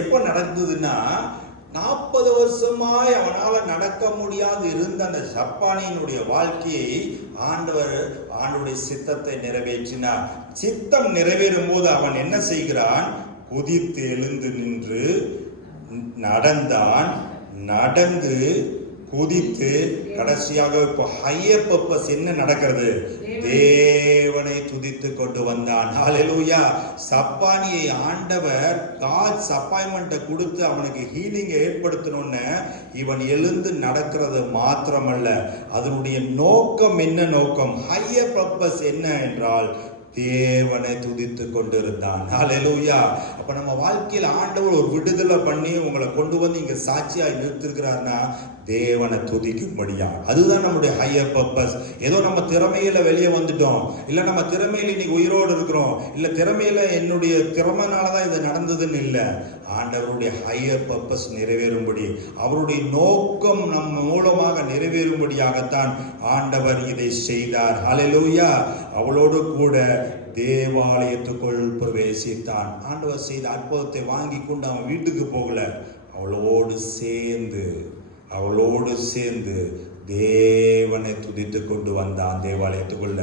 எப்ப நடந்ததுன்னா 40 வருஷமாய் அவனால நடக்க முடியாது இருந்த அந்த சப்பானியினுடைய வாழ்க்கையை ஆண்டவருடைய சித்தத்தை நிறைவேற்றினார். சித்தம் நிறைவேறும் போது அவன் என்ன செய்கிறான்? குதித்து எழுந்து நின்று நடந்தான். நடந்து குதித்து கடைசியாக இப்போ ஹையர் பர்பஸ் என்ன நடக்கிறது? தேவனை துதித்து கொண்டு வந்தான். ஹல்லேலூயா. சப்பானியை ஆண்டவர் காட்ஸ் அப்பாயின்மெண்ட்டை கொடுத்து அவனுக்கு ஹீலிங்கை ஏற்படுத்தணும்னு இவன் எழுந்து நடக்கிறது மாத்திரமல்ல, அதனுடைய நோக்கம் என்ன? நோக்கம் ஹையர் பர்பஸ் என்ன என்றால் தேவனை துதித்து கொண்டிருந்தான். ஹல்லேலூயா. அப்ப நம்ம வாழ்க்கையில் ஆண்டவர் ஒரு விடுதலை பண்ணி உங்களை கொண்டு வந்து இங்க சாட்சியாய் நிறுத்திருக்கிறார்னா தேவனை துதிக்கும்படியா. அதுதான் நம்முடைய ஹையர் பர்பஸ். ஏதோ நம்ம திறமையில வெளியே வந்துட்டோம், இல்ல நம்ம திறமையில இன்னைக்கு உயிரோடு இருக்கிறோம், இல்ல திறமையில என்னுடைய திறமைனாலதான் இது நடந்ததுன்னு இல்ல. ஆண்டவருடைய ஹையர் பர்பஸ் நிறைவேறும்படி, அவருடைய நோக்கம் நம் மூலமாக நிறைவேறும்படியாகத்தான் ஆண்டவர் இதை செய்தார். ஹல்லேலூயா. அவளோடு கூட தேவாலயத்துக்குள் பிரவேசித்தான். ஆண்டவர் செய்த அற்புதத்தை வாங்கி கொண்டு அவன் வீட்டுக்கு போகல, அவளோடு சேர்ந்து தேவனை துதித்து கொண்டு வந்தான் தேவாலயத்துக்குள்ள.